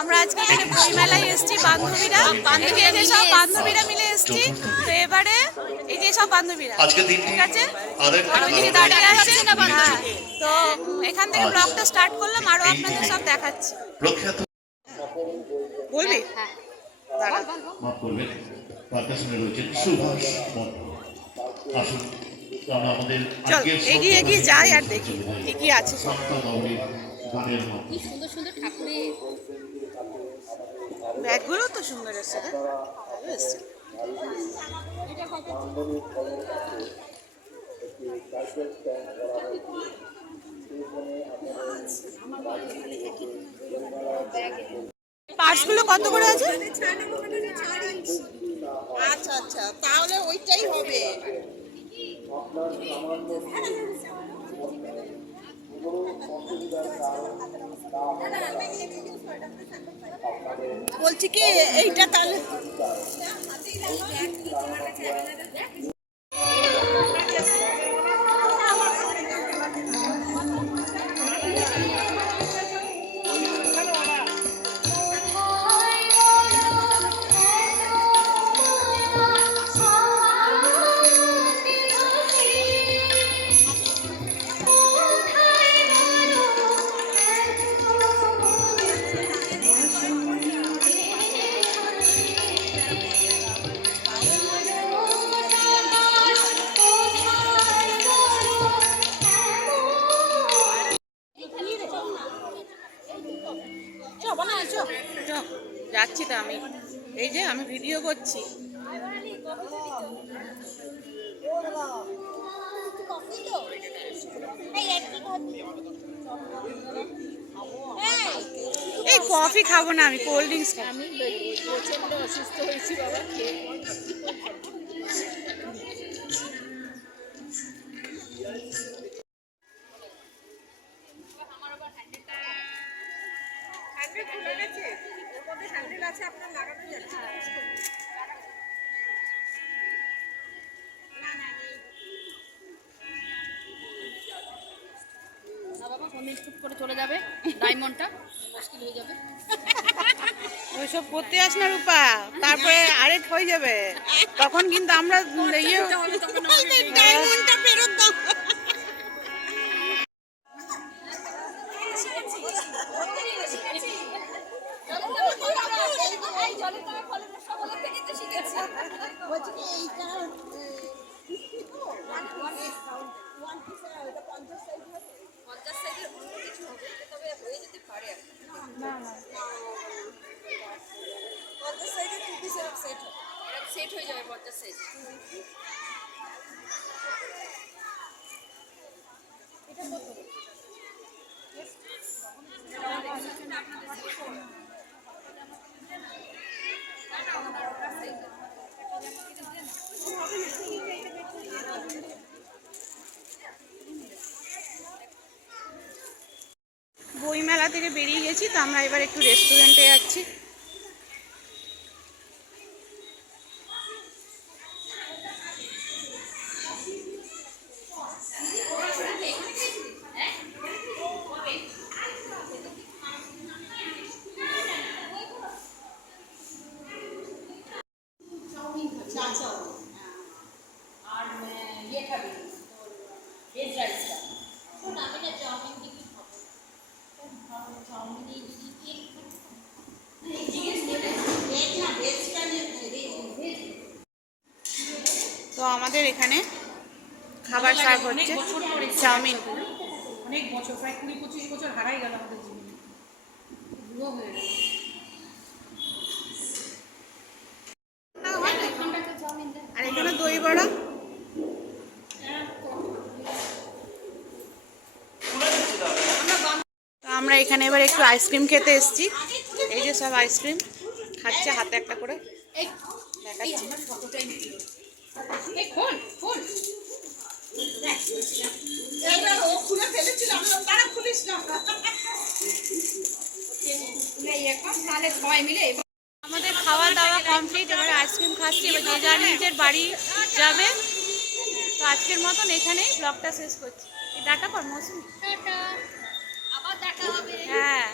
আমরা আজকে এখানে বইমেলায় এসেছি বান্ধবীরা, সব বান্ধবীরা মিলে এসেছি। তো এবারে এই যে সব বান্ধবীরা ঠিক আছে, ওইদিকে দাঁড়িয়ে আছে। তো এখান থেকে ব্লগটা স্টার্ট করলাম, আরো আপনাদের সব দেখাচ্ছি। বলবি? মাফ করবেন, তার পেছনে রয়েছেন সুভাষ মন্ডল। আসুন আমরা আমাদের এগিয়ে এগিয়ে যাই আর দেখি কি কি আছে। গানের মতো কি সুন্দর সুন্দর ঠাকুরের ব্যাগগুলো তো সুন্দর এসছে, ভালো এসছে। পার্সগুলো কত করে আছে? আচ্ছা আচ্ছা, তাহলে ওইটাই হবে। বলছি কি এইটা তাহলে যাচ্ছি তো আমি, এই যে আমি ভিডিও করছি। এই কফি খাবো না, আমি কোল্ড ড্রিঙ্কস খাবো। আমি প্রচন্ড অসুস্থ হয়েছি বাবা, করে চলে যাবে ডায়মন্ডটা মুশকিল হয়ে যাবে। ওইসব করতে আস না রূপা, তারপরে আরেক হয়ে যাবে, তখন কিন্তু আমরা ইয়ে ডায়মন্ডটা ফেরত দাও। সেট হয়ে যাবে 50 সাইজ। বইমেলা থেকে বেরিয়ে গেছি, তো আমরা এবার একটু রেস্টুরেন্টে যাচ্ছি। তো আমাদের এখানে খাবার সার্ভ হচ্ছে, চাউমিন। অনেক বছর, প্রায় 20-25 বছর হারাই গেল আমাদের জীবনে, বুড়ো হয়ে গেল। আর এখানে দই বড়া। আমরা এখানে এবার একটু আইসক্রিম খেতে এসেছি। এই যে সব আইসক্রিম খাচ্ছে হাতে একটা করে দেখাচ্ছি। আমাদের খাওয়া দাওয়া কমপ্লিট, এবার আইসক্রিম খাচ্ছি, এবার যে যার নিজের বাড়ি যাবে। তো আজকের মতন এখানেই ব্লগটা শেষ করছি। টাটা কর মৌসুমি, আবার দেখা হবে। হ্যাঁ।